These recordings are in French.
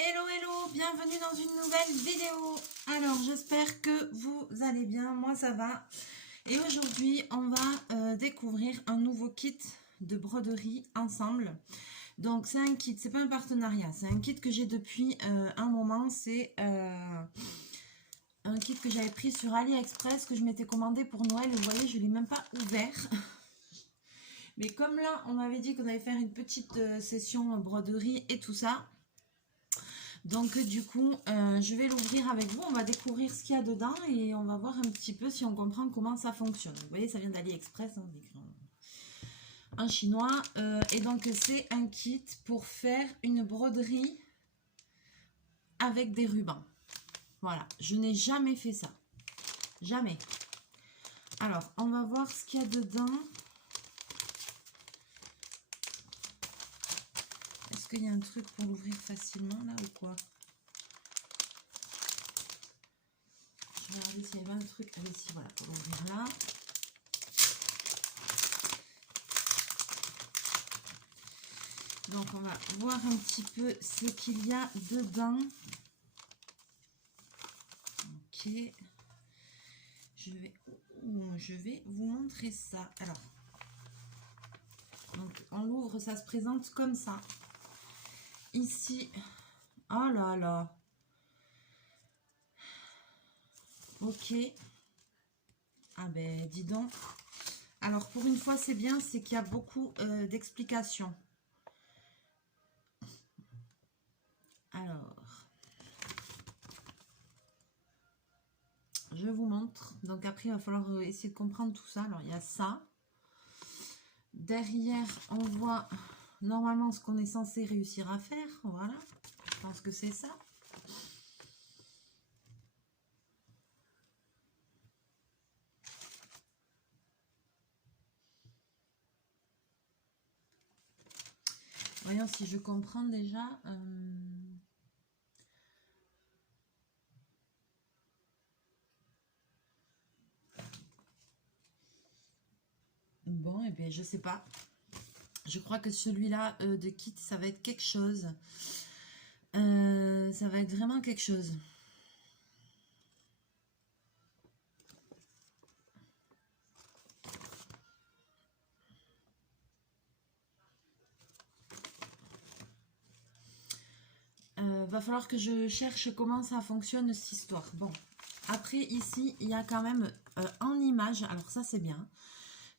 Hello hello, bienvenue dans une nouvelle vidéo. Alors j'espère que vous allez bien, moi ça va. Et aujourd'hui on va découvrir un nouveau kit de broderie ensemble. Donc c'est un kit, c'est pas un partenariat, c'est un kit que j'ai depuis un moment. C'est un kit que j'avais pris sur AliExpress, que je m'étais commandé pour Noël. Vous voyez, je l'ai même pas ouvert. Mais comme là on m'avait dit qu'on allait faire une petite session broderie et tout ça, donc du coup, je vais l'ouvrir avec vous. On va découvrir ce qu'il y a dedans et on va voir un petit peu si on comprend comment ça fonctionne. Vous voyez, ça vient d'AliExpress, hein, en chinois. Et donc, c'est un kit pour faire une broderie avec des rubans. Voilà, je n'ai jamais fait ça. Jamais. Alors, on va voir ce qu'il y a dedans. Est-ce qu'il y a un truc pour l'ouvrir facilement là ou quoi? Je vais regarder s'il y avait un truc. Allez, si, voilà, pour l'ouvrir là. Donc, on va voir un petit peu ce qu'il y a dedans. Ok. Je vais vous montrer ça. Alors, donc, on l'ouvre, ça se présente comme ça. Ici, oh là là. Ok. Ah ben, dis donc. Alors, pour une fois, c'est bien, c'est qu'il y a beaucoup d'explications. Alors, je vous montre. Donc, après, il va falloir essayer de comprendre tout ça. Alors, il y a ça. Derrière, on voit normalement ce qu'on est censé réussir à faire. Voilà. Je pense que c'est ça. Voyons si je comprends déjà. Bon, et bien je sais pas. Je crois que celui-là de kit, ça va être quelque chose. Ça va être vraiment quelque chose. Va falloir que je cherche comment ça fonctionne cette histoire. Bon, après ici, il y a quand même en image. Alors ça c'est bien.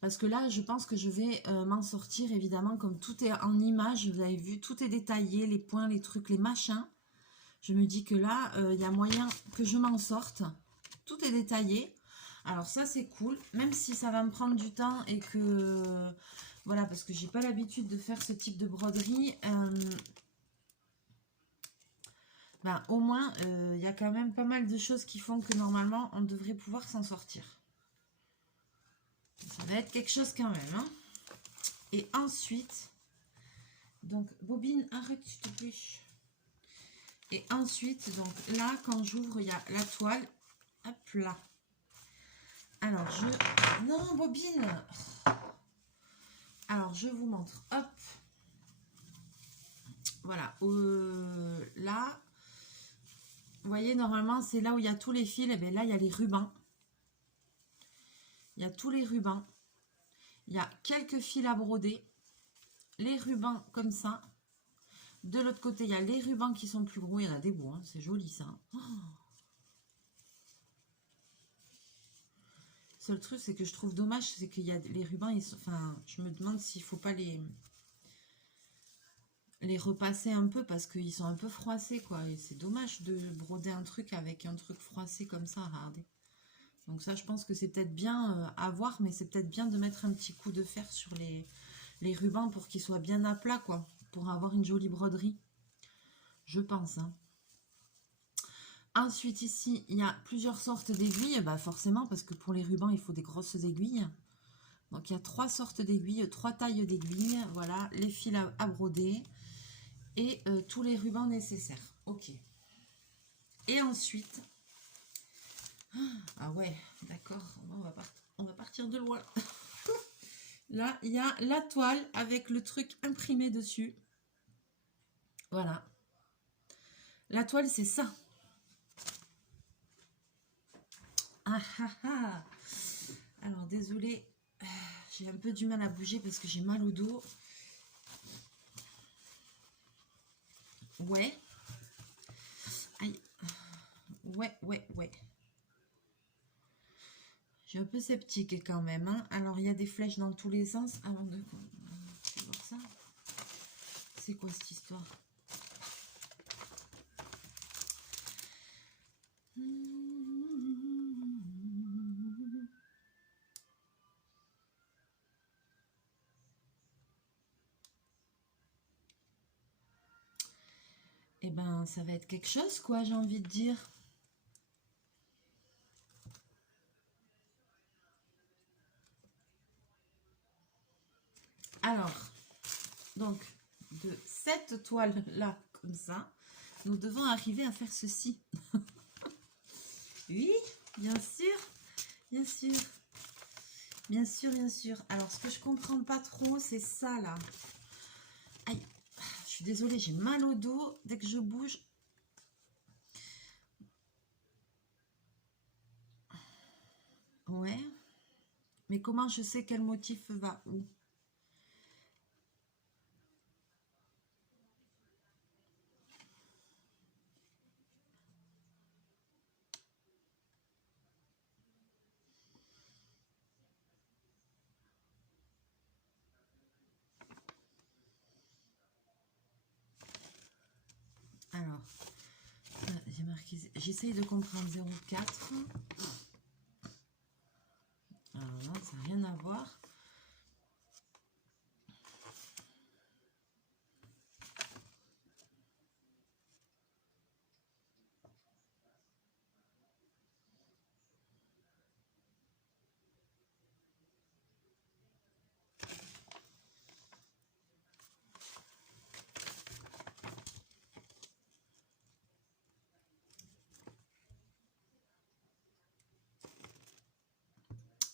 Parce que là, je pense que je vais m'en sortir, évidemment, comme tout est en image. Vous avez vu, tout est détaillé, les points, les trucs, les machins. Je me dis que là, il y a moyen que je m'en sorte. Tout est détaillé. Alors ça, c'est cool. Même si ça va me prendre du temps et que... voilà, parce que j'ai pas l'habitude de faire ce type de broderie. Ben, au moins, il y a quand même pas mal de choses qui font que normalement, on devrait pouvoir s'en sortir. Ça va être quelque chose quand même. Hein. Et ensuite, donc, bobine, arrête s'il te plaît. Et ensuite, donc là, quand j'ouvre, il y a la toile. Hop là. Alors, non, bobine. Alors, je vous montre. Hop. Voilà. Là, vous voyez, normalement, c'est là où il y a tous les fils. Et bien là, il y a les rubans. Il y a tous les rubans. Il y a quelques fils à broder. Les rubans comme ça. De l'autre côté, il y a les rubans qui sont plus gros. Il y en a des beaux. Hein. C'est joli, ça. Oh. Seul truc, c'est que je trouve dommage, c'est qu'il y a les rubans. Enfin, je me demande s'il ne faut pas les repasser un peu parce qu'ils sont un peu froissés, quoi. Et c'est dommage de broder un truc avec un truc froissé comme ça, regardez. Donc ça, je pense que c'est peut-être bien à voir, mais c'est peut-être bien de mettre un petit coup de fer sur les rubans pour qu'ils soient bien à plat, quoi. Pour avoir une jolie broderie. Je pense, hein. Ensuite, ici, il y a plusieurs sortes d'aiguilles. Bah forcément, parce que pour les rubans, il faut des grosses aiguilles. Donc, il y a 3 sortes d'aiguilles, 3 tailles d'aiguilles. Voilà, les fils à broder. Et tous les rubans nécessaires. Ok. Et ensuite... Ah ouais, d'accord. On va partir de loin. Là, il y a la toile avec le truc imprimé dessus. Voilà. La toile, c'est ça. Ah ah ah. Alors, désolée, j'ai un peu du mal à bouger parce que j'ai mal au dos. Ouais. Aïe. Ouais, ouais, ouais. Je suis un peu sceptique quand même. Hein. Alors, il y a des flèches dans tous les sens. Avant de voir ça. C'est quoi cette histoire? Eh ben, ça va être quelque chose, quoi, j'ai envie de dire. Alors, donc, de cette toile-là, comme ça, nous devons arriver à faire ceci. Oui, bien sûr, bien sûr. Bien sûr, bien sûr. Alors, ce que je comprends pas trop, c'est ça, là. Aïe, je suis désolée, j'ai mal au dos. Dès que je bouge... Ouais. Mais comment je sais quel motif va où? Alors, j'ai marqué... J'essaye de comprendre 0,4. Alors non, ça n'a rien à voir.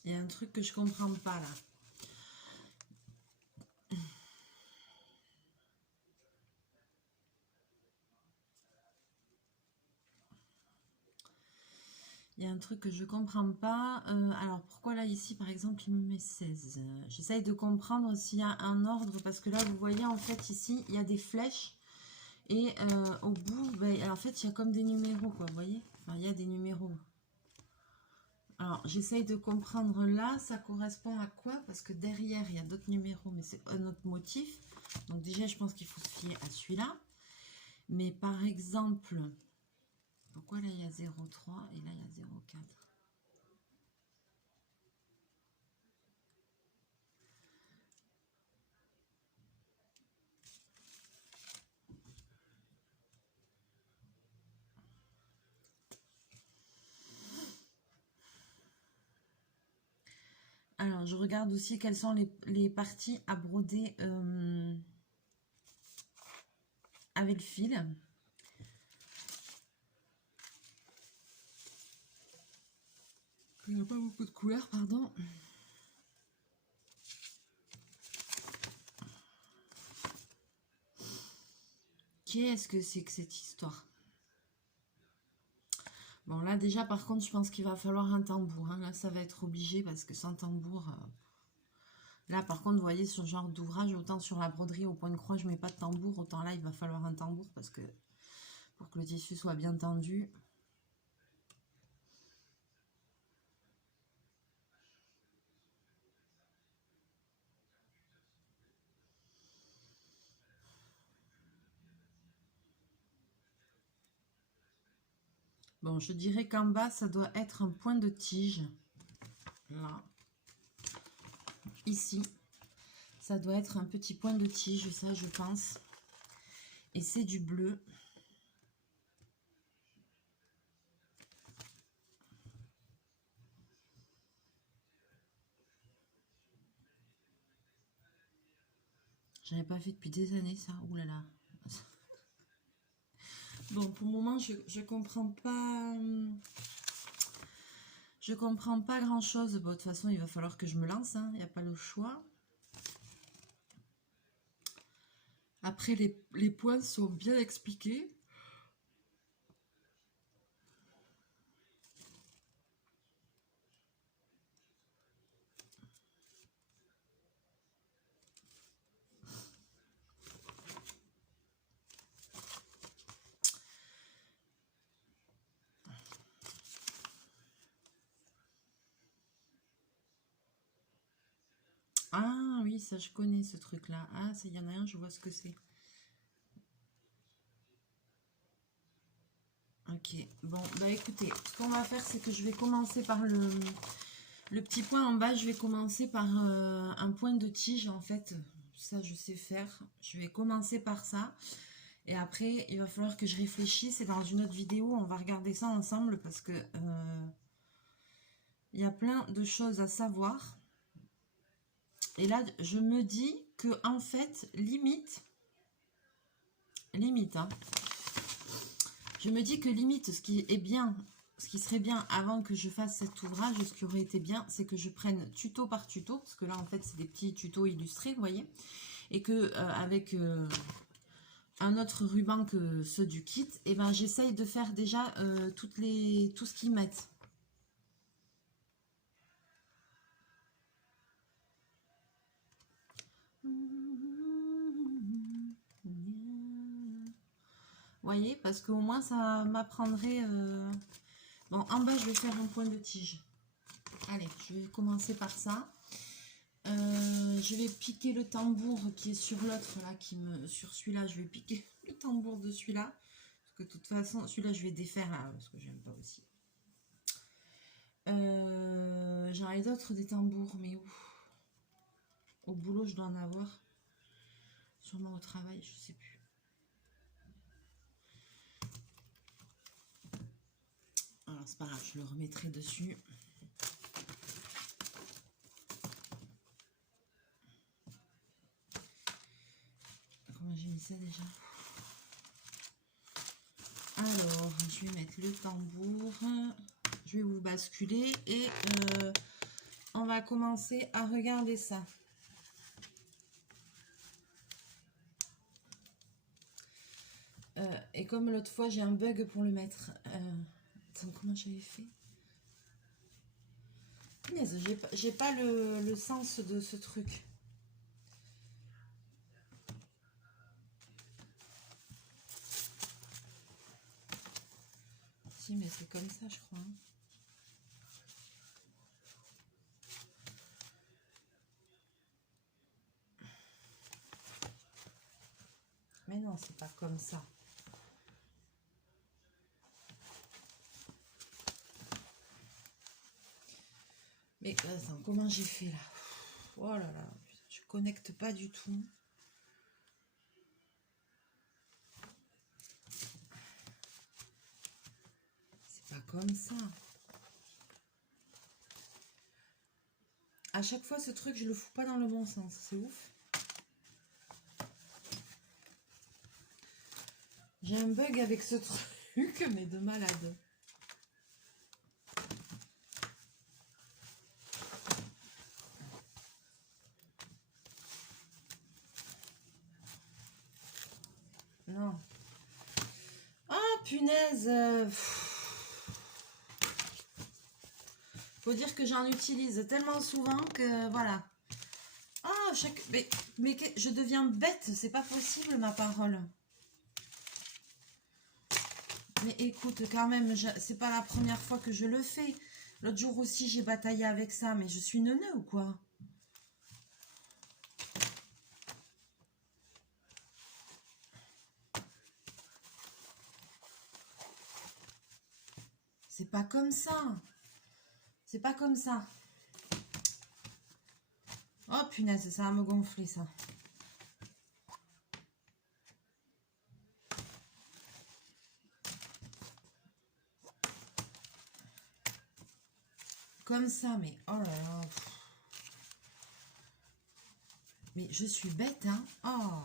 Il y a un truc que je comprends pas, là. Il y a un truc que je comprends pas. Alors, pourquoi là, ici, par exemple, il me met 16? J'essaye de comprendre s'il y a un ordre, parce que là, vous voyez, en fait, ici, il y a des flèches. Et au bout, ben, en fait, il y a comme des numéros, quoi, vous voyez? Enfin, il y a des numéros. Alors, j'essaye de comprendre là, ça correspond à quoi? Parce que derrière, il y a d'autres numéros, mais c'est un autre motif. Donc déjà, je pense qu'il faut se fier à celui-là. Mais par exemple... Pourquoi là il y a 0,3 et là il y a 0,4? Alors je regarde aussi quelles sont les parties à broder avec le fil. Il n'y a pas beaucoup de couleurs, pardon. Qu'est-ce que c'est que cette histoire? Bon, là, déjà, par contre, je pense qu'il va falloir un tambour. Hein. Là, ça va être obligé parce que sans tambour... Là, par contre, vous voyez, sur ce genre d'ouvrage, autant sur la broderie au point de croix, je mets pas de tambour. Autant là, il va falloir un tambour parce que pour que le tissu soit bien tendu. Bon, je dirais qu'en bas, ça doit être un point de tige. Là. Ici. Ça doit être un petit point de tige, ça, je pense. Et c'est du bleu. J'en ai pas fait depuis des années, ça. Ouh là là. Bon, pour le moment, je comprends pas... Je comprends pas grand-chose. Bon, de toute façon, il va falloir que je me lance. Il n'y a pas le choix. Après, les points sont bien expliqués. ça je connais ce truc-là. Ah, ça, il y en a un, je vois ce que c'est. Ok, bon, bah écoutez, ce qu'on va faire, c'est que je vais commencer par le petit point en bas. Je vais commencer par un point de tige, en fait. Ça, je sais faire. Je vais commencer par ça. Et après, il va falloir que je réfléchisse. Et dans une autre vidéo, on va regarder ça ensemble parce que il y a plein de choses à savoir. Et là, je me dis que, en fait, limite, hein, je me dis que limite, ce qui est bien, ce qui serait bien avant que je fasse cet ouvrage, ce qui aurait été bien, c'est que je prenne tuto par tuto, parce que là, en fait, c'est des petits tutos illustrés, vous voyez, et que avec un autre ruban que ceux du kit, et ben, j'essaye de faire déjà tout ce qu'ils mettent. Vous voyez, parce qu'au moins ça m'apprendrait... Bon, en bas, je vais faire un point de tige. Allez, je vais commencer par ça. Je vais piquer le tambour qui est sur l'autre, là, sur celui-là, je vais piquer le tambour de celui-là. Parce que de toute façon, celui-là, je vais défaire, là, parce que j'aime pas aussi. J'en ai d'autres, des tambours, mais où? Au boulot, je dois en avoir. Sûrement au travail, je sais plus. Alors, c'est pas grave, je le remettrai dessus. Comment j'ai mis ça déjà? Alors, je vais mettre le tambour. Je vais vous basculer et on va commencer à regarder ça. Et comme l'autre fois, j'ai un bug pour le mettre. Attends, comment j'avais fait? Punaise, j'ai pas le sens de ce truc. Si, mais c'est comme ça, je crois. Hein. Mais non, c'est pas comme ça. Mais attends, comment j'ai fait là? Oh là là, je connecte pas du tout. C'est pas comme ça. À chaque fois, ce truc, je le fous pas dans le bon sens. C'est ouf. J'ai un bug avec ce truc, mais de malade. Non. Ah, punaise. Faut dire que j'en utilise tellement souvent que voilà. Ah, mais je deviens bête, c'est pas possible ma parole. Mais écoute, quand même, c'est pas la première fois que je le fais. L'autre jour aussi, j'ai bataillé avec ça, mais je suis neuneu ou quoi? C'est pas comme ça. C'est pas comme ça. Oh punaise, ça va me gonfler ça. Comme ça, mais oh là là. Mais je suis bête, hein. Oh.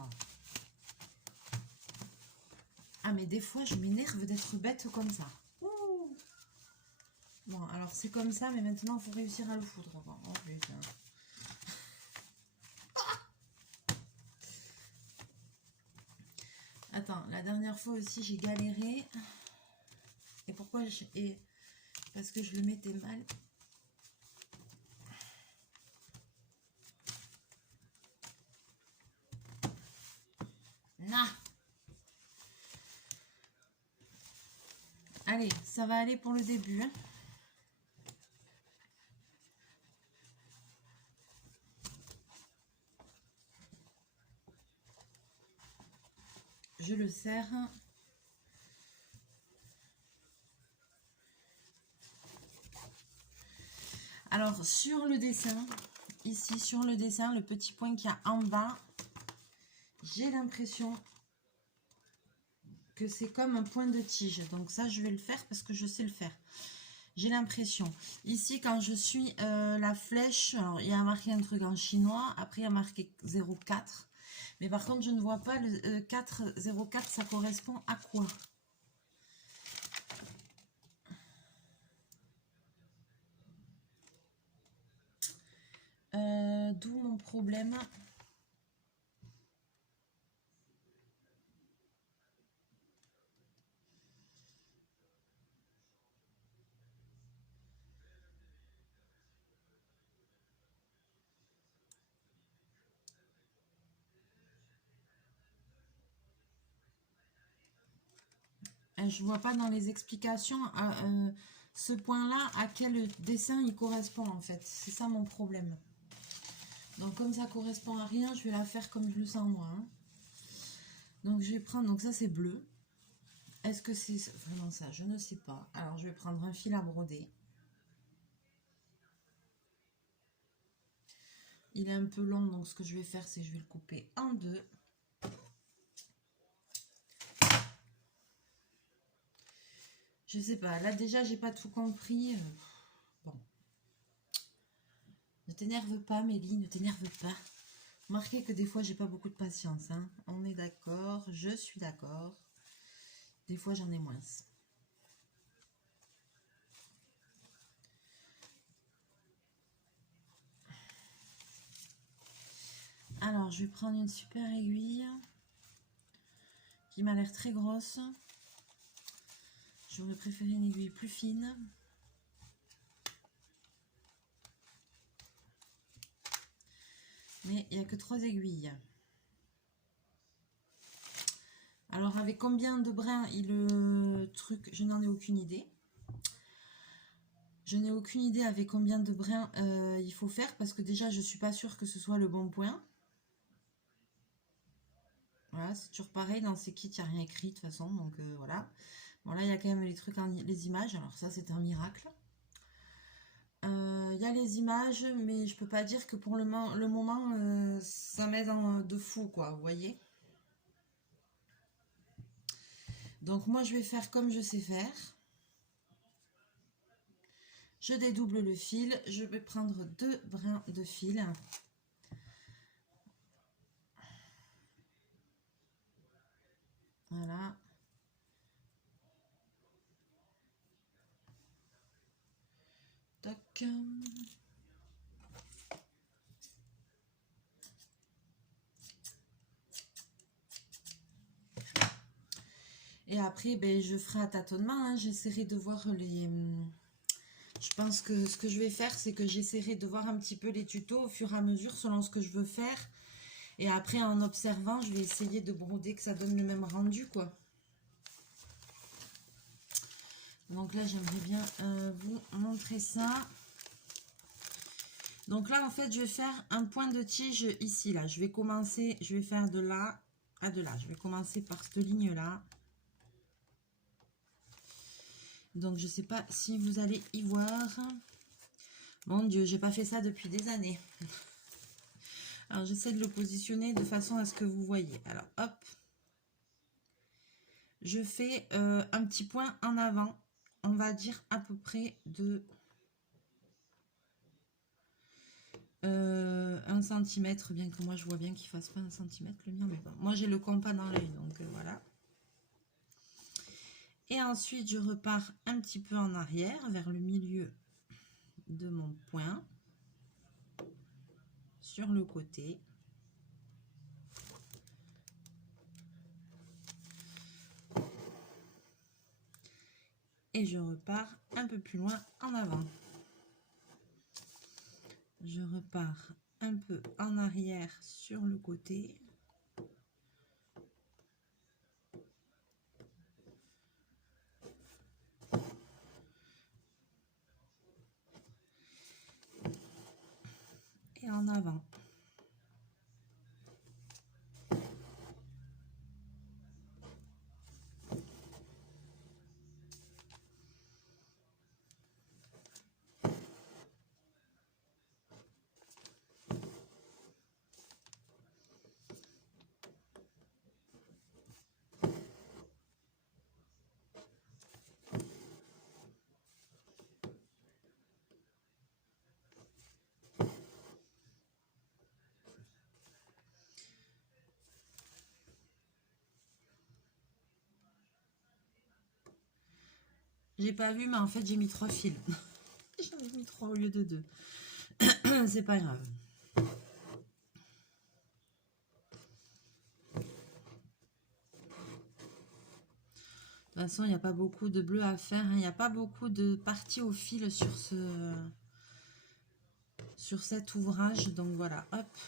Ah, mais des fois, je m'énerve d'être bête comme ça. Ouh. Bon, alors c'est comme ça, mais maintenant, il faut réussir à le foutre. Oh putain. Attends, la dernière fois aussi, j'ai galéré. Et pourquoi parce que je le mettais mal. Non. Allez, ça va aller pour le début. Hein. je le serre. Alors, sur le dessin, ici, sur le dessin, le petit point qu'il y a en bas, j'ai l'impression que c'est comme un point de tige. Donc ça, je vais le faire parce que je sais le faire. J'ai l'impression. Ici, quand je suis la flèche, alors il y a marqué un truc en chinois, après il y a marqué 0,4. Mais par contre, je ne vois pas le 0,4, ça correspond à quoi? D'où mon problème. Je vois pas dans les explications ce point-là à quel dessin il correspond en fait. C'est ça mon problème. Donc comme ça correspond à rien, je vais la faire comme je le sens moi. Hein. Donc je vais prendre, donc ça c'est bleu. Est-ce que c'est vraiment ça? Je ne sais pas. Alors je vais prendre un fil à broder. Il est un peu long, donc ce que je vais faire, c'est que je vais le couper en deux. Je sais pas, là déjà j'ai pas tout compris. Bon. Ne t'énerve pas, Mélie, ne t'énerve pas. Remarquez que des fois j'ai pas beaucoup de patience. Hein. On est d'accord, je suis d'accord. Des fois j'en ai moins. Alors je vais prendre une super aiguille qui m'a l'air très grosse. J'aurais préféré une aiguille plus fine. Mais il n'y a que 3 aiguilles. Alors avec combien de brins le truc, je n'en ai aucune idée. Je n'ai aucune idée avec combien de brins il faut faire parce que déjà je ne suis pas sûre que ce soit le bon point. Voilà, c'est toujours pareil, dans ces kits il n'y a rien écrit de toute façon, donc voilà. Bon là il y a quand même les trucs, les images, alors ça c'est un miracle. Il y a les images, mais je peux pas dire que pour le moment ça m'aide de fou quoi, vous voyez. Donc moi je vais faire comme je sais faire. Je dédouble le fil, je vais prendre 2 brins de fil. Voilà. Toc. Et après, ben, je ferai à tâtonnement. Hein. J'essaierai de voir les... Je pense que ce que je vais faire, c'est que j'essaierai de voir un petit peu les tutos au fur et à mesure selon ce que je veux faire. Et après, en observant, je vais essayer de broder que ça donne le même rendu, quoi. Donc là, j'aimerais bien vous montrer ça. Donc là, en fait, je vais faire un point de tige ici, là. Je vais commencer, je vais faire de là à de là. Je vais commencer par cette ligne-là. Donc, je ne sais pas si vous allez y voir. Mon Dieu, j'ai pas fait ça depuis des années. Alors, j'essaie de le positionner de façon à ce que vous voyez. Alors, hop. Je fais un petit point en avant. On va dire à peu près de 1 cm. Bien que moi, je vois bien qu'il ne fasse pas 1 cm le mien. Mais bon, moi, j'ai le compas dans l'œil. Donc, voilà. Et ensuite, je repars un petit peu en arrière vers le milieu de mon point. Sur le côté. Et je repars un peu plus loin en avant. Je repars un peu en arrière sur le côté. Et en avant. J'ai pas vu, mais en fait, j'ai mis 3 fils. J'en ai mis 3 au lieu de 2. C'est pas grave. De toute façon, il n'y a pas beaucoup de bleu à faire. Il n'y a pas beaucoup de parties au fil sur cet ouvrage. Donc voilà, hop.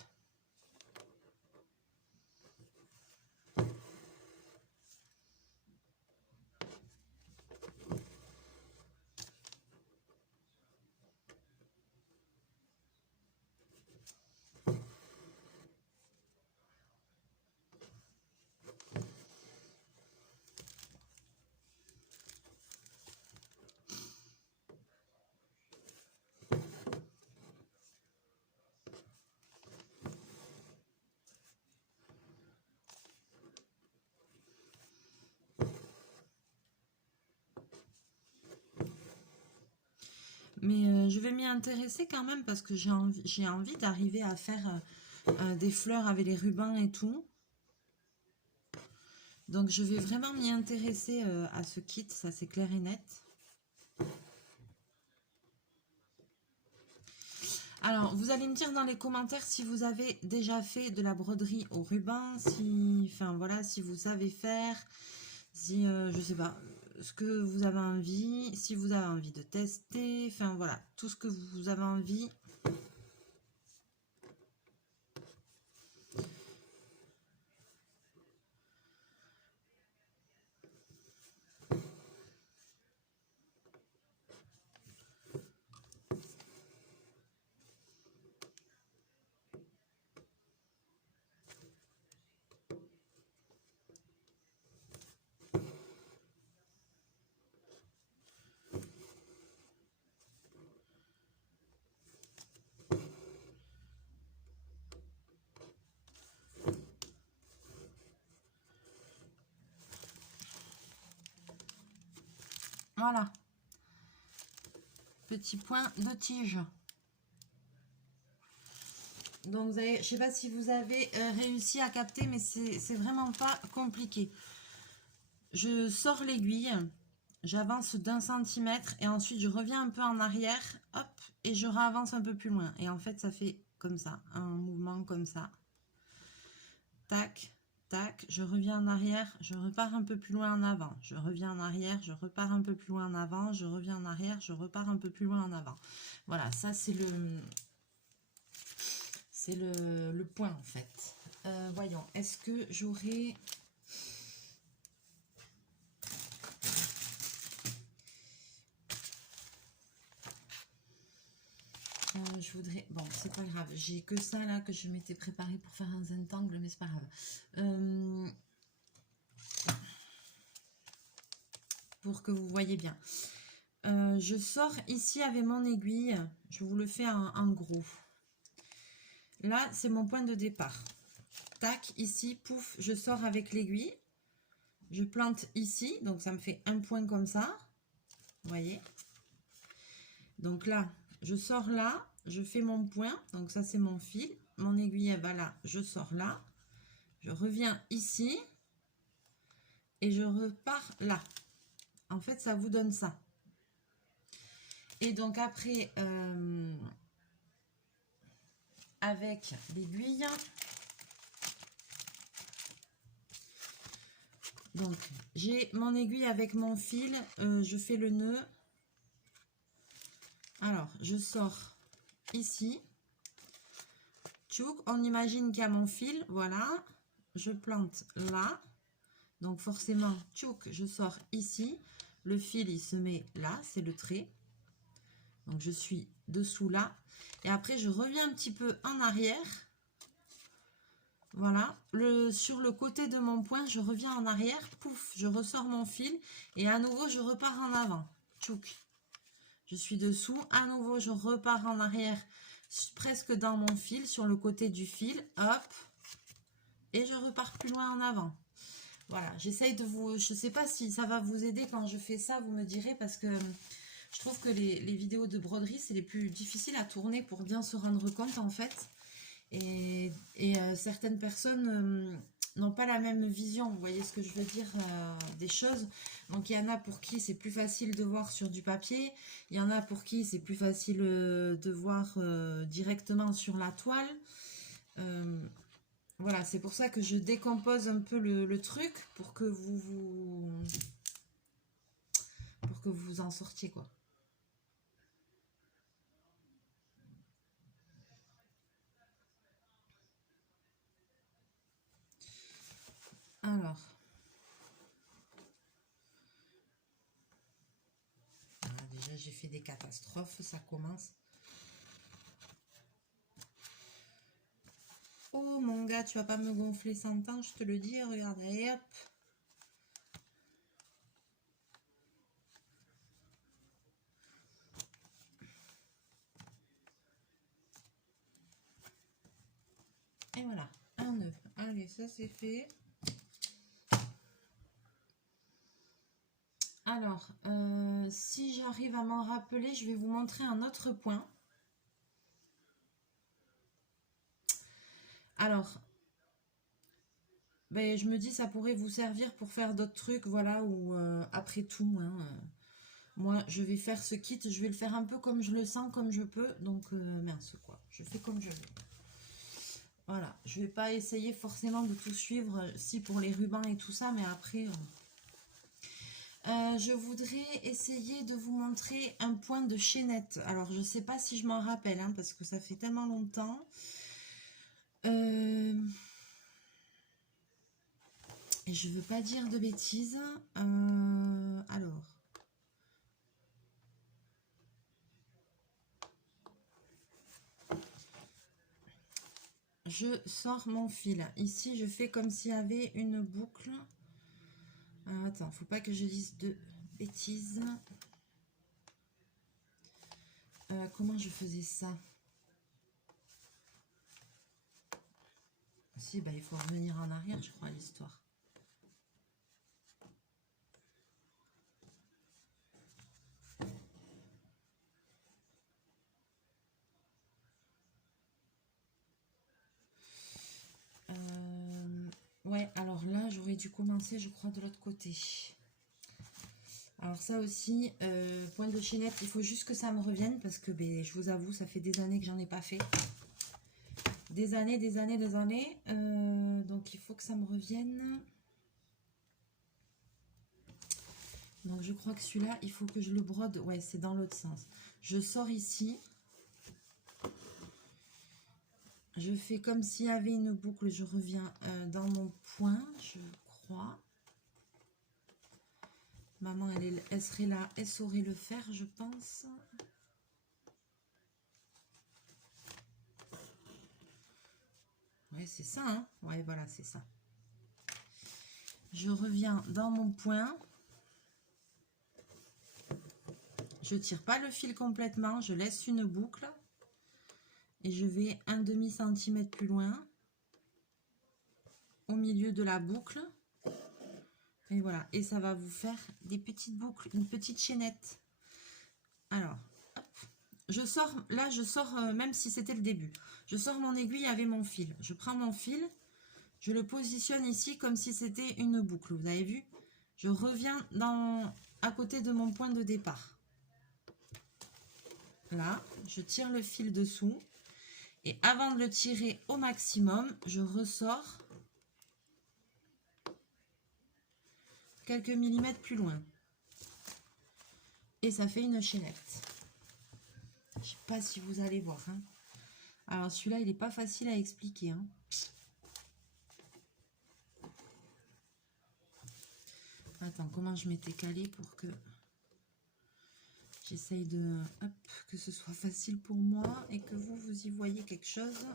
Mais je vais m'y intéresser quand même parce que j'ai envie d'arriver à faire des fleurs avec les rubans et tout. Donc je vais vraiment m'y intéresser à ce kit, ça c'est clair et net. Alors, vous allez me dire dans les commentaires si vous avez déjà fait de la broderie au ruban, enfin voilà, si vous savez faire, si, je sais pas, ce que vous avez envie, si vous avez envie de tester, enfin voilà, tout ce que vous avez envie. Voilà. Petit point de tige. Donc, vous avez, je sais pas si vous avez réussi à capter, mais c'est vraiment pas compliqué. Je sors l'aiguille, j'avance d'1 centimètre et ensuite je reviens un peu en arrière, hop, et je réavance un peu plus loin. Et en fait, ça fait comme ça, un mouvement comme ça. Tac, tac, je reviens en arrière, je repars un peu plus loin en avant. Je reviens en arrière, je repars un peu plus loin en avant, je reviens en arrière, je repars un peu plus loin en avant. Voilà, ça c'est le point en fait. Voyons, est-ce que j'aurai... je voudrais... Bon, c'est pas grave. J'ai que ça là que je m'étais préparé pour faire un zentangle, mais c'est pas grave. Pour que vous voyez bien. Je sors ici avec mon aiguille. Je vous le fais en gros. Là, c'est mon point de départ. Tac, ici, pouf, je sors avec l'aiguille. Je plante ici, donc ça me fait un point comme ça. Vous voyez? Donc là, je sors là, je fais mon point. Donc ça, c'est mon fil. Mon aiguille, elle va là, je sors là. Je reviens ici. Et je repars là. En fait, ça vous donne ça. Et donc après, avec l'aiguille, donc j'ai mon aiguille avec mon fil, je fais le nœud. Alors, je sors ici. Tchouk, on imagine qu'il y a mon fil, voilà. Je plante là. Donc forcément, tchouk, je sors ici. Le fil, il se met là, c'est le trait. Donc je suis dessous là. Et après, je reviens un petit peu en arrière. Voilà. Sur le côté de mon point, je reviens en arrière. Pouf, je ressors mon fil. Et à nouveau, je repars en avant. Tchouk. Je suis dessous. À nouveau, je repars en arrière. Presque dans mon fil, sur le côté du fil. Hop. Et je repars plus loin en avant. Voilà. J'essaye de vous... Je ne sais pas si ça va vous aider quand je fais ça. Vous me direz parce que... Je trouve que les vidéos de broderie, c'est les plus difficiles à tourner pour bien se rendre compte en fait. Et certaines personnes n'ont pas la même vision, vous voyez ce que je veux dire, des choses. Donc il y en a pour qui c'est plus facile de voir sur du papier, il y en a pour qui c'est plus facile de voir directement sur la toile. Voilà, c'est pour ça que je décompose un peu le truc pour que vous en sortiez, quoi. Alors, déjà j'ai fait des catastrophes, ça commence. Oh mon gars, tu vas pas me gonfler 100 ans, je te le dis, regarde, allez hop. Et voilà, un nœud. Allez, ça c'est fait. Alors, si j'arrive à m'en rappeler, je vais vous montrer un autre point. Alors, ben, je me dis ça pourrait vous servir pour faire d'autres trucs, voilà, ou après tout, hein, moi je vais faire ce kit, je vais le faire un peu comme je le sens, comme je peux, donc mince quoi, je fais comme je veux. Voilà, je vais pas essayer forcément de tout suivre, si pour les rubans et tout ça, mais après... je voudrais essayer de vous montrer un point de chaînette. Alors, je sais pas si je m'en rappelle, hein, parce que ça fait tellement longtemps. Et je veux pas dire de bêtises. Alors. Je sors mon fil. Ici, je fais comme s'il y avait une boucle. Attends, faut pas que je dise de bêtises. Comment je faisais ça? Si, bah, il faut revenir en arrière, je crois, à l'histoire. Ouais, alors là, j'aurais dû commencer, je crois, de l'autre côté. Alors ça aussi, point de chaînette, il faut juste que ça me revienne parce que ben, je vous avoue, ça fait des années que j'en ai pas fait. Des années. Donc il faut que ça me revienne. Donc je crois que celui-là, il faut que je le brode. Ouais, c'est dans l'autre sens. Je sors ici. Je fais comme s'il y avait une boucle. Je reviens dans mon point, je crois. Maman, elle serait là. Elle saurait le faire, je pense. Ouais, c'est ça, hein. Ouais, voilà, c'est ça. Je reviens dans mon point. Je tire pas le fil complètement. Je laisse une boucle. Et je vais un demi-centimètre plus loin. Au milieu de la boucle. Et voilà. Et ça va vous faire des petites boucles. Une petite chaînette. Alors, hop. Je sors, là je sors, même si c'était le début. Je sors mon aiguille avec mon fil. Je prends mon fil. Je le positionne ici comme si c'était une boucle. Vous avez vu? Je reviens à côté de mon point de départ. Là, je tire le fil dessous. Et avant de le tirer au maximum, je ressors quelques millimètres plus loin. Et ça fait une chaînette. Je ne sais pas si vous allez voir. Hein. Alors celui-là, il n'est pas facile à expliquer. Hein. Attends, comment je m'étais calée pour que j'essaye de... Hop, que ce soit facile pour moi et que vous y voyez quelque chose.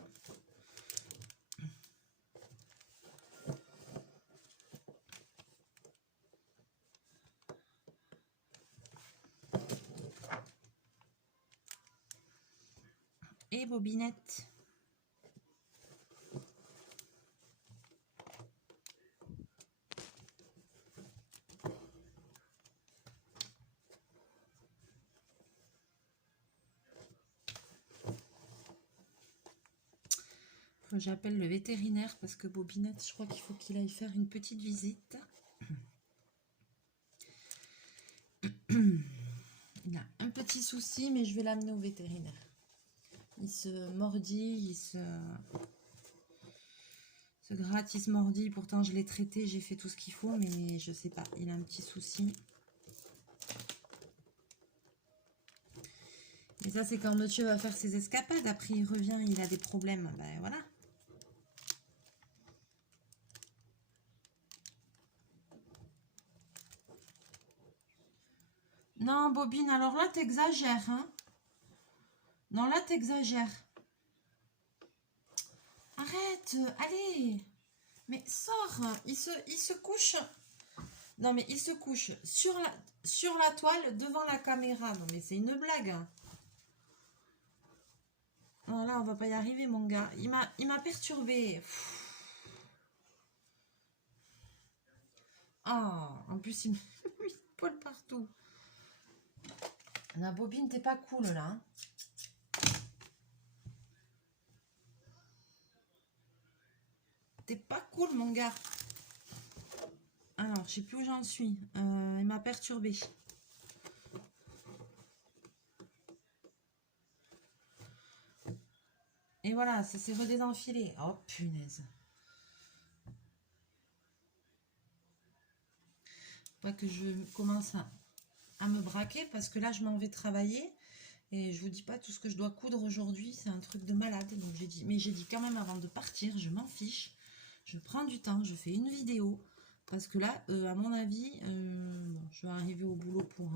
Et bobinette. que j'appelle le vétérinaire parce que Bobinette, je crois qu'il faut qu'il aille faire une petite visite. Il a un petit souci, mais je vais l'amener au vétérinaire. Il se mordit, il se gratte, il se mordit. Pourtant, je l'ai traité, j'ai fait tout ce qu'il faut, mais je sais pas, il a un petit souci. Et ça, c'est quand monsieur va faire ses escapades. Après, il revient, il a des problèmes. Ben voilà. Non, Bobine, alors là, t'exagères, hein. Non, là, t'exagères. Arrête, allez. Mais sors, il se couche. Non, mais il se couche sur la toile, devant la caméra. Non, mais c'est une blague. Non, là, on va pas y arriver, mon gars. Il m'a perturbé. Ah, en plus, il me met une poil partout. La Bobine, t'es pas cool, là. Hein. T'es pas cool, mon gars. Alors, je sais plus où j'en suis. Il m'a perturbé. Et voilà, ça s'est redésenfilé. Oh, punaise. Pas que je commence à me braquer parce que là, je m'en vais travailler. Et je vous dis pas tout ce que je dois coudre aujourd'hui. C'est un truc de malade. Donc, j'ai dit, mais j'ai dit quand même avant de partir, je m'en fiche. Je prends du temps, je fais une vidéo. Parce que là, à mon avis, bon, je vais arriver au boulot pour...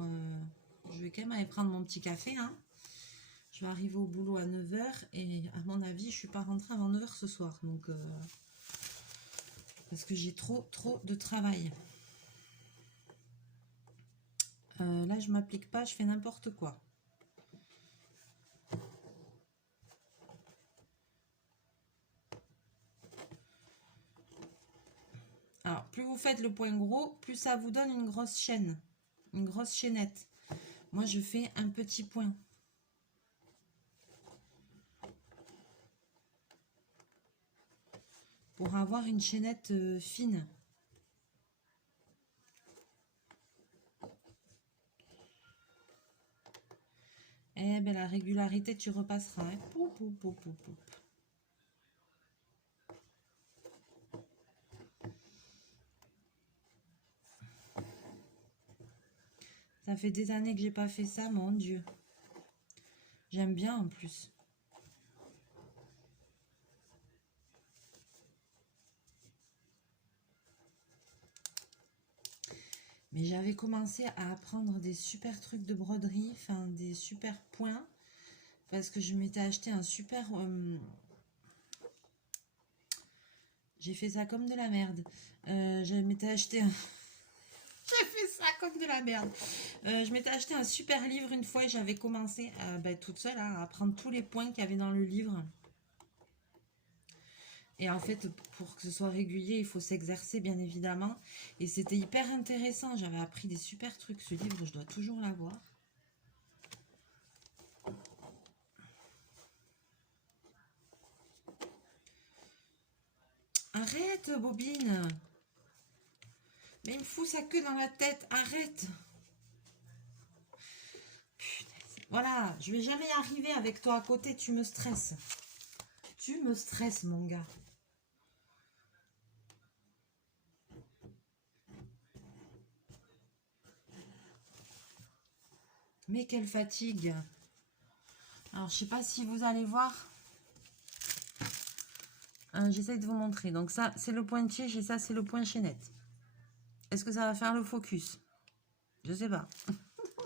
je vais quand même aller prendre mon petit café. Hein. Je vais arriver au boulot à 9 h. Et à mon avis, je ne suis pas rentrée avant 9 h ce soir. Donc, parce que j'ai trop de travail. Là, je ne m'applique pas, je fais n'importe quoi. Alors, plus vous faites le point gros, plus ça vous donne une grosse chaîne. Une grosse chaînette. Moi, je fais un petit point. Pour avoir une chaînette fine. Eh bien, la régularité, tu repasseras. Hein. Poup, poup, poup, poup, poup. Ça fait des années que j'ai pas fait ça, mon Dieu. J'aime bien en plus. Mais j'avais commencé à apprendre des super trucs de broderie, enfin des super points, parce que je m'étais acheté un super... J'ai fait ça comme de la merde. Je m'étais acheté un... J'ai fait ça comme de la merde. Je m'étais acheté un super livre une fois et j'avais commencé toute seule à apprendre tous les points qu'il y avait dans le livre. Et en fait, pour que ce soit régulier, il faut s'exercer, bien évidemment. Et c'était hyper intéressant. J'avais appris des super trucs. Ce livre, je dois toujours l'avoir. Arrête, Bobine. Mais il me fout sa queue dans la tête. Arrête. Putain. Voilà, je vais jamais y arriver avec toi à côté. Tu me stresses. Tu me stresses, mon gars. Mais quelle fatigue. Alors, je sais pas si vous allez voir. J'essaie de vous montrer. Donc ça, c'est le point tige et ça, c'est le point chaînette. Est-ce que ça va faire le focus? Je sais pas.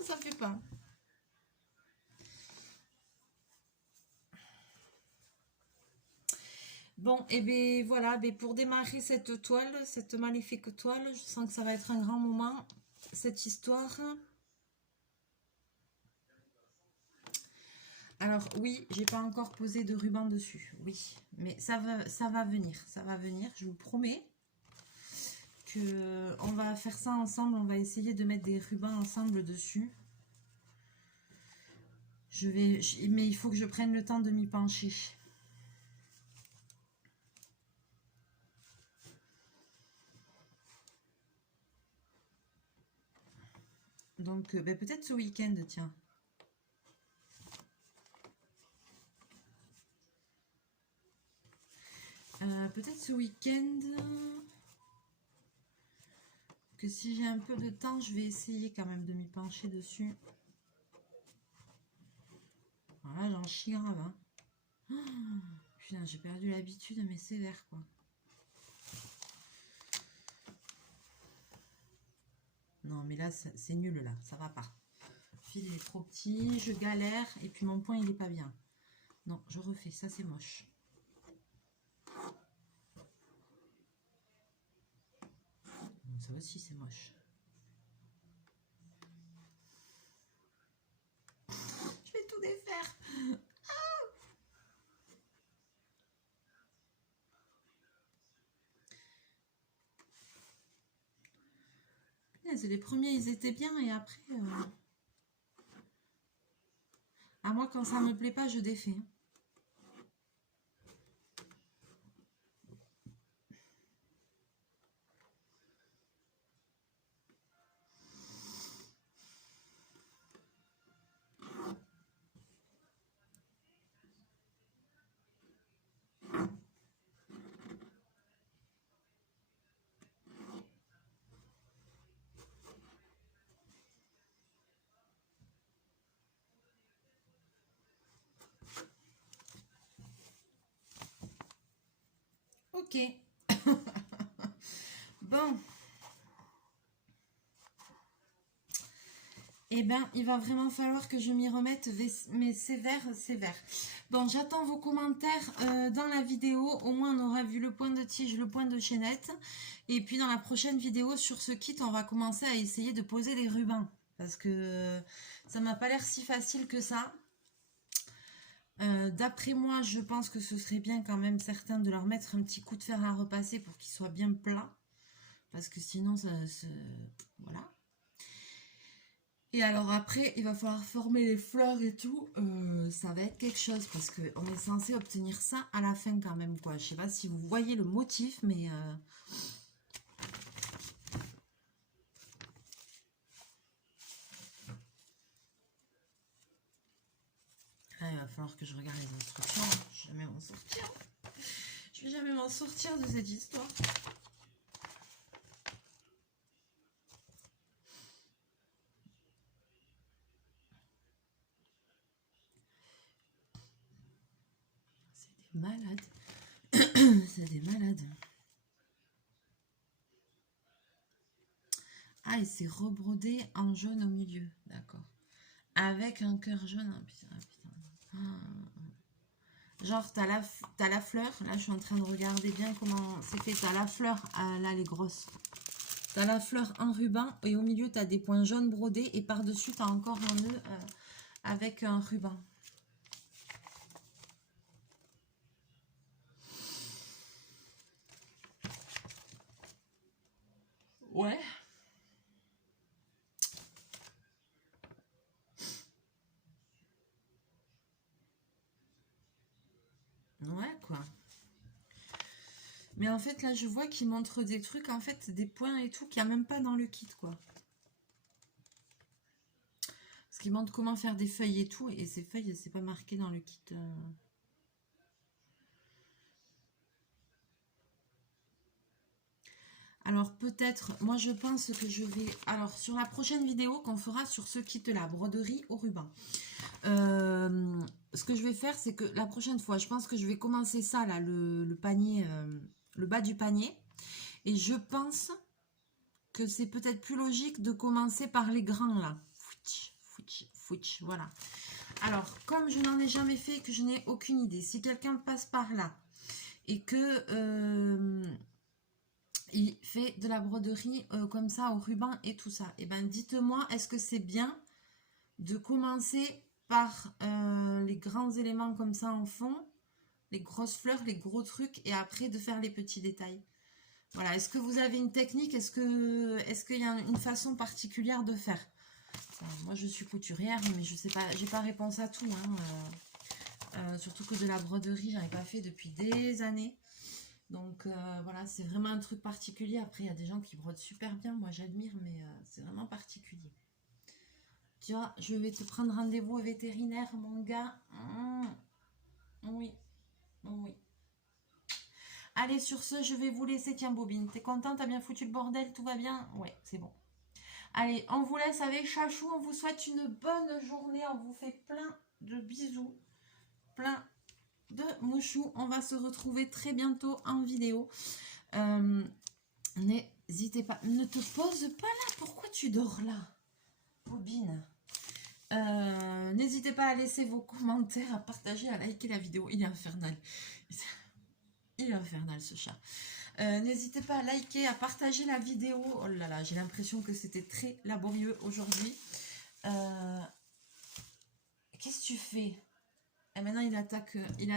Ça fait pas. Bon, et bien voilà, pour démarrer cette toile, cette maléfique toile, je sens que ça va être un grand moment, cette histoire. Alors oui, j'ai pas encore posé de ruban dessus, oui, mais ça va venir, je vous promets que on va faire ça ensemble, on va essayer de mettre des rubans ensemble dessus. Mais il faut que je prenne le temps de m'y pencher. Donc, ben, peut-être ce week-end, tiens. Peut-être ce week-end, que si j'ai un peu de temps, je vais essayer quand même de m'y pencher dessus. Voilà, j'en chie grave. Hein. Oh, putain, j'ai perdu l'habitude, mais sévère, quoi. Non, mais là, c'est nul, là. Ça va pas. Le fil est trop petit, je galère, et puis mon point, il est pas bien. Non, je refais. Ça, c'est moche. Ça aussi, c'est moche. Je vais tout défaire. C'est les premiers, ils étaient bien, et après... À moi, quand ça me plaît pas, je défais. Ok. Bon. Eh bien, il va vraiment falloir que je m'y remette, mais sévère, sévère. Bon, j'attends vos commentaires dans la vidéo. Au moins, on aura vu le point de tige, le point de chaînette. Et puis, dans la prochaine vidéo sur ce kit, on va commencer à essayer de poser les rubans. Parce que ça m'a pas l'air si facile que ça. D'après moi, je pense que ce serait bien quand même certains de leur mettre un petit coup de fer à repasser pour qu'ils soient bien plats. Parce que sinon, voilà. Et alors après, il va falloir former les fleurs et tout. Ça va être quelque chose parce qu'on est censé obtenir ça à la fin quand même, quoi. Je sais pas si vous voyez le motif, mais... Là, il va falloir que je regarde les instructions. Je vais jamais m'en sortir. Je vais jamais m'en sortir de cette histoire. C'est des malades. C'est des malades. Ah, et c'est rebrodé en jaune au milieu. D'accord. Avec un cœur jaune. Ah, putain, putain. Ah. Genre, t'as la fleur. Là, je suis en train de regarder bien comment c'est fait. T'as la fleur, là, les grosses. T'as la fleur en ruban. Et au milieu, t'as des points jaunes brodés. Et par-dessus, t'as encore un nœud avec un ruban. Ouais. Ouais, quoi. Mais en fait, là, je vois qu'il montre des trucs, en fait, des points et tout, qu'il n'y a même pas dans le kit, quoi. Parce qu'il montre comment faire des feuilles et tout, et ces feuilles, c'est pas marqué dans le kit. Alors, peut-être, moi, je pense que je vais... Alors, sur la prochaine vidéo qu'on fera sur ce kit-là, broderie au ruban, ce que je vais faire, c'est que la prochaine fois, je pense que je vais commencer ça, là, le panier, le bas du panier. Et je pense que c'est peut-être plus logique de commencer par les grains, là. Voilà. Alors, comme je n'en ai jamais fait, que je n'ai aucune idée, si quelqu'un passe par là et que il fait de la broderie comme ça au ruban et tout ça, et ben dites-moi, est-ce que c'est bien de commencer par les grands éléments comme ça en fond, les grosses fleurs, les gros trucs, et après de faire les petits détails? Voilà, est-ce que vous avez une technique? Est-ce qu'il y a une façon particulière de faire? Moi, je suis couturière, mais je sais pas, j'ai pas réponse à tout. Hein. Surtout que de la broderie, j'en ai pas fait depuis des années. Donc voilà, c'est vraiment un truc particulier. Après, il y a des gens qui brodent super bien. Moi, j'admire, mais c'est vraiment particulier. Tu vois, je vais te prendre rendez-vous au vétérinaire, mon gars. Oui, oui. Allez, sur ce, je vais vous laisser. Tiens, Bobine, t'es contente? T'as bien foutu le bordel? Tout va bien? Ouais, c'est bon. Allez, on vous laisse avec Chachou. On vous souhaite une bonne journée. On vous fait plein de bisous. Plein de mouchous. On va se retrouver très bientôt en vidéo. N'hésitez pas. Ne te pose pas là. Pourquoi tu dors là, Bobine? N'hésitez pas à laisser vos commentaires, à partager, à liker la vidéo. Il est infernal. Il est infernal, ce chat. N'hésitez pas à liker, à partager la vidéo. Oh là là, j'ai l'impression que c'était très laborieux aujourd'hui. Qu'est-ce que tu fais? Et maintenant, il attaque, il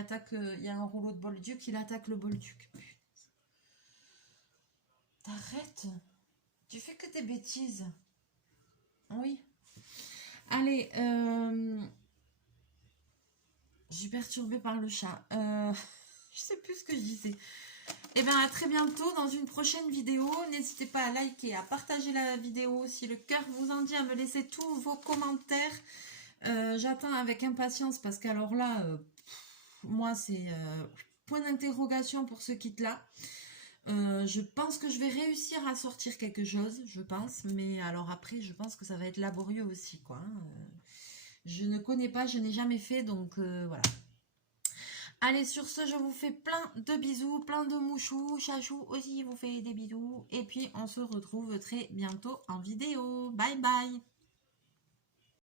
y a un rouleau de Bolduc, il attaque le Bolduc. T'arrêtes. Tu fais que des bêtises. Oui. Allez, je suis perturbée par le chat. Je sais plus ce que je disais. Et bien, à très bientôt dans une prochaine vidéo. N'hésitez pas à liker, à partager la vidéo si le cœur vous en dit, à me laisser tous vos commentaires. J'attends avec impatience parce qu'alors là, moi, c'est point d'interrogation pour ce kit-là. Je pense que je vais réussir à sortir quelque chose, je pense. Mais alors après, je pense que ça va être laborieux aussi, quoi. Je ne connais pas, je n'ai jamais fait, donc voilà. Allez, sur ce, je vous fais plein de bisous, plein de mouchous. Chachou aussi vous fait des bisous. Et puis, on se retrouve très bientôt en vidéo. Bye bye.